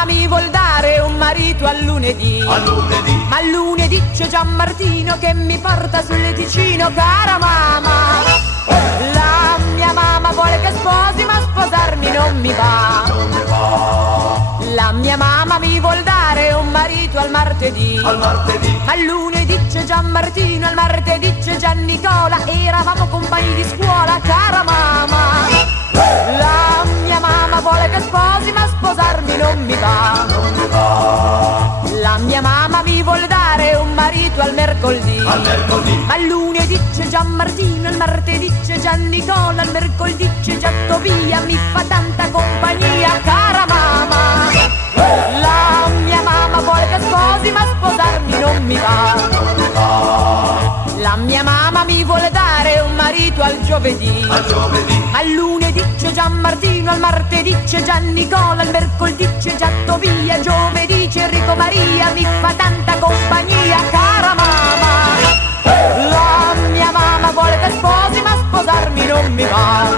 mamma mi vuol dare un marito al lunedì. Ma al lunedì c'è Gianmartino che mi porta sul Ticino, cara mamma. La mia mamma vuole che sposi, ma sposarmi non mi va. La mia mamma mi vuol dare un marito al martedì. Ma al lunedì c'è Gianmartino, al martedì c'è Giannicola. Eravamo compagni di scuola, cara mamma. La mia mamma vuole che sposi, ma sposarmi non mi va. La mia mamma mi vuol dare un marito al mercoledì. Ma al lunedì c'è Gianmartino, al martedì c'è Giannicola, al mercoledì c'è già Tobia, mi fa tanta compagnia, cara mamma. La mia mamma vuole che sposi, ma sposarmi non mi va. La mia mamma mi vuole dare un marito al giovedì. Ma al lunedì c'è Gianmartino, al martedì c'è Giannicola, al mercoledì c'è già Tobia, giovedì c'è Enrico Maria, mi fa tanta compagnia, cara mamma. La mia mamma vuole che sposi, ma sposarmi non mi va.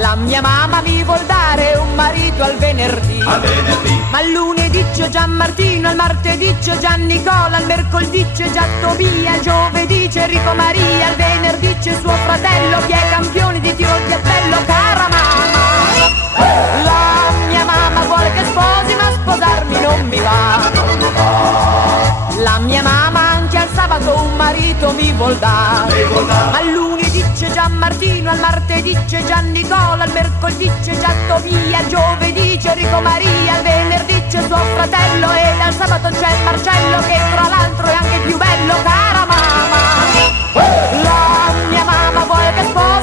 La mia mamma mi vuol dare un marito al venerdì. Ma al lunedì c'è Gianmartino, al martedì c'è Giannicola, al mercoledì c'è già Tobia, al giovedì c'è Enrico Maria, al venerdì c'è suo fratello che è campione di tiro al cappello, cara mamma. La mia mamma vuole che sposi, ma sposarmi non mi va. La mia mamma anche al sabato un marito mi vuol dare. Ma al lunedì c'è Gianmartino, al martedì c'è Giannicola, al mercoledì c'è già Tobia, al giovedì c'è Enrico Maria, al venerdì c'è suo fratello e al sabato c'è Marcello che tra l'altro è anche più bello, cara mamma. La mia mamma vuole che sposi,